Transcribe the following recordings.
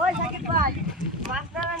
ওই সাকিব ভাই মাছ ধরান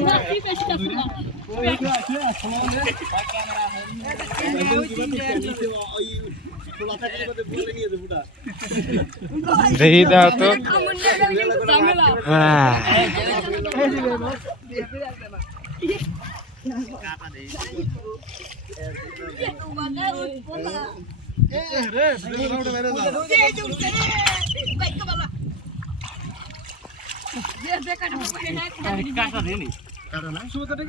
না যাই না আমরা একটু কি হয়েছে দেখি দাও তো হ্যাঁ